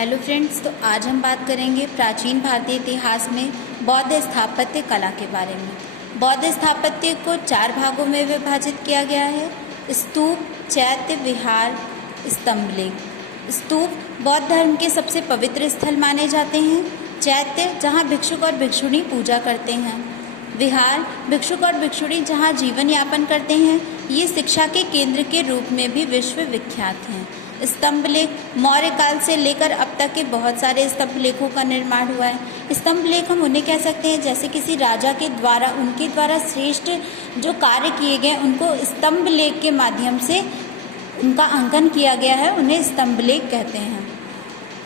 Hello friends, तो आज हम बात करेंगे प्राचीन भारतीय इतिहास में बौद्ध स्थापत्य कला के बारे में। बौद्ध स्थापत्य को 4 भागों में विभाजित किया गया है: स्तूप, चैत्य, विहार, स्तंभलेख। स्तूप बौद्ध धर्म के सबसे पवित्र स्थल माने जाते हैं। चैत्य, जहाँ भिक्षुक और भिक्षुणी पूजा करते हैं। विहार, भिक्षुक और भिक्षुणी जहाँ जीवन यापन करते हैं। ये शिक्षा के केंद्र के रूप में भी विश्व विख्यात हैं। स्तंभलेख, मौर्य काल से लेकर अब तक के बहुत सारे स्तंभलेखों का निर्माण हुआ है। स्तंभलेख हम उन्हें कह सकते हैं जैसे किसी राजा के द्वारा उनके द्वारा श्रेष्ठ जो कार्य किए गए उनको स्तंभलेख के माध्यम से उनका अंकन किया गया है, उन्हें स्तंभलेख कहते हैं।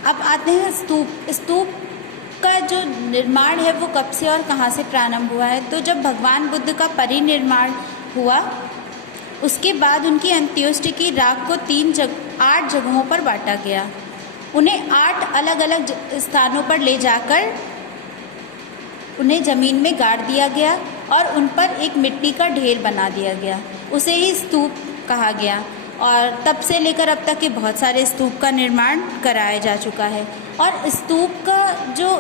अब आते हैं स्तूप। स्तूप का जो निर्माण है वो कब से और कहाँ से प्रारंभ हुआ है? तो जब भगवान बुद्ध का परिनिर्वाण हुआ उसके बाद उनकी अंत्येष्टि की राख को 8 जगहों पर बांटा गया। उन्हें 8 अलग अलग स्थानों पर ले जाकर उन्हें ज़मीन में गाड़ दिया गया और उन पर एक मिट्टी का ढेर बना दिया गया, उसे ही स्तूप कहा गया। और तब से लेकर अब तक के बहुत सारे स्तूप का निर्माण कराया जा चुका है। और स्तूप का जो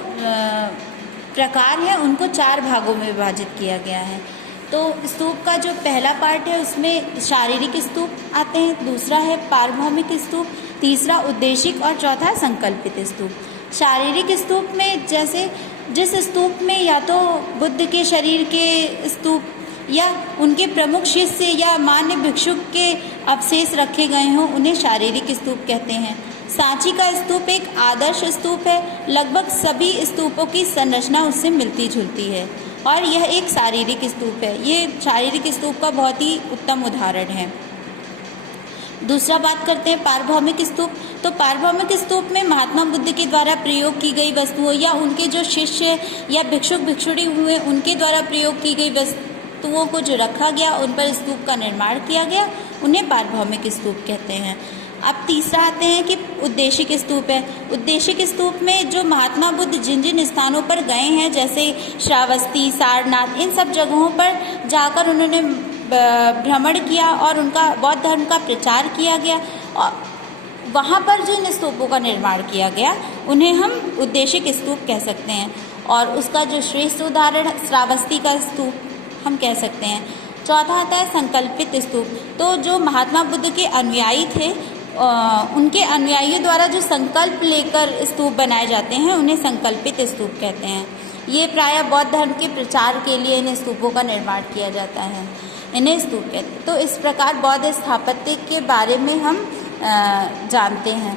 प्रकार है उनको 4 भागों में विभाजित किया गया है। तो स्तूप का जो पहला पार्ट है उसमें शारीरिक स्तूप आते हैं, दूसरा है पारभौमिक स्तूप, तीसरा उद्देशिक और चौथा संकल्पित स्तूप। शारीरिक स्तूप में जैसे जिस स्तूप में या तो बुद्ध के शरीर के स्तूप या उनके प्रमुख शिष्य या मान्य भिक्षुक के अवशेष रखे गए हों उन्हें शारीरिक स्तूप कहते हैं। सांची का स्तूप एक आदर्श स्तूप है, लगभग सभी स्तूपों की संरचना उससे मिलती जुलती है और यह एक शारीरिक स्तूप है। ये शारीरिक स्तूप का बहुत ही उत्तम उदाहरण है। दूसरा बात करते हैं पारभौमिक स्तूप। तो पारभौमिक स्तूप में महात्मा बुद्ध के द्वारा प्रयोग की गई वस्तुओं या उनके जो शिष्य या भिक्षुक भिक्षुणी हुए उनके द्वारा प्रयोग की गई वस्तुओं को जो रखा गया उन पर स्तूप का निर्माण किया गया, उन्हें पारभौमिक स्तूप कहते हैं। अब तीसरा आते हैं कि उद्देशिक स्तूप है। उद्देशिक स्तूप में जो महात्मा बुद्ध जिन जिन स्थानों पर गए हैं जैसे श्रावस्ती, सारनाथ, इन सब जगहों पर जाकर उन्होंने भ्रमण किया और उनका बौद्ध धर्म का प्रचार किया गया और वहाँ पर जिन स्तूपों का निर्माण किया गया उन्हें हम उद्देशिक स्तूप कह सकते हैं। और उसका जो श्रेष्ठ उदाहरण श्रावस्ती का स्तूप हम कह सकते हैं। चौथा आता है संकल्पित स्तूप। तो जो महात्मा बुद्ध के अनुयायी थे उनके अनुयायियों द्वारा जो संकल्प लेकर स्तूप बनाए जाते हैं उन्हें संकल्पित स्तूप कहते हैं। ये प्रायः बौद्ध धर्म के प्रचार के लिए इन स्तूपों का निर्माण किया जाता है, इन्हें स्तूप कहते हैं। तो इस प्रकार बौद्ध स्थापत्य के बारे में हम जानते हैं।